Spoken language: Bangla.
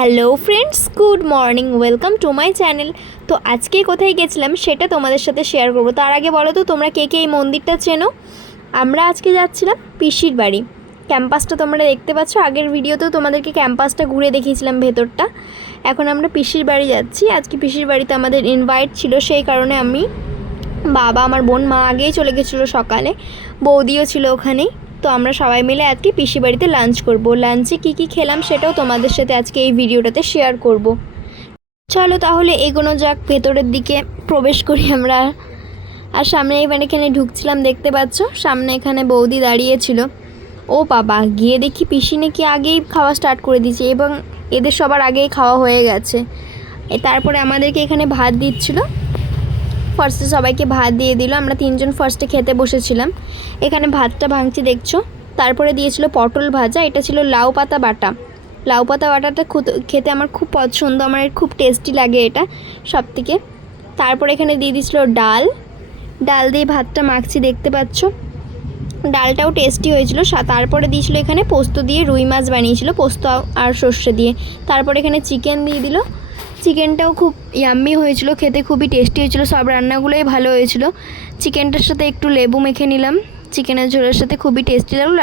Hello friends, good morning, welcome to my channel. তো আজকে কোথায় গেছিলাম সেটা তোমাদের সাথে শেয়ার করবো। তার আগে বলো তো তোমরা কে কে এই মন্দিরটা চেনো? আমরা আজকে যাচ্ছিলাম পিসির বাড়ি। ক্যাম্পাসটা তোমরা দেখতে পাচ্ছ, আগের ভিডিওতেও তোমাদেরকে ক্যাম্পাসটা ঘুরে দেখিয়েছিলাম ভেতরটা। এখন আমরা পিসির বাড়ি যাচ্ছি। আজকে পিসির বাড়িতে আমাদের ইনভাইট ছিল, সেই কারণে আমি, বাবা, আমার বোন, মা আগেই চলে গেছিলো সকালে, বৌদিও ছিল ওখানেই। তো আমরা সবাই মিলে আজকে পিসি বাড়িতে লাঞ্চ করব। লাঞ্চে কী খেলাম সেটাও তোমাদের সাথে আজকে এই ভিডিওটাতে শেয়ার করব। চলো তাহলে এগোনো যাক, ভেতরের দিকে প্রবেশ করি আমরা। আর সামনে এখানে ঢুকছিলাম, দেখতে পাচ্ছ সামনে এখানে বৌদি দাঁড়িয়েছিল। ও বাবা, গিয়ে দেখি পিসি নাকি আগেই খাওয়া স্টার্ট করে দিয়েছে এবং এদের সবার আগেই খাওয়া হয়ে গেছে। তারপরে আমাদেরকে এখানে ভাত দিচ্ছিল। ফার্স্টে সবাইকে ভাত দিয়ে দিল, আমরা তিনজন ফার্স্টে খেতে বসেছিলাম। এখানে ভাতটা ভাঙছি দেখছো। তারপরে দিয়েছিল পটল ভাজা, এটা ছিল লাউ পাতা বাটা। লাউ পাতা বাটাটা খেতে আমার খুব পছন্দ, আমার খুব টেস্টি লাগে এটা সব থেকে। তারপরে এখানে দিয়ে দিয়েছিল ডাল। ডাল দিয়ে ভাতটা মাখছি, দেখতে পাচ্ছ। ডালটাও টেস্টি হয়েছিল। তারপরে দিয়েছিল এখানে পোস্ত দিয়ে রুই মাছ বানিয়েছিল, পোস্ত আর সর্ষে দিয়ে। তারপরে এখানে চিকেন দিয়ে দিল। চিকেনটাও খুব ইয়াম্মি হয়েছিল, খেতে খুবই টেস্টি হয়েছিল, সব রান্নাগুলোই ভালো হয়েছিল। চিকেনটার সাথে একটু লেবু মেখে নিলাম, চিকেনের ঝোলের সাথে খুবই টেস্টি লাগলো।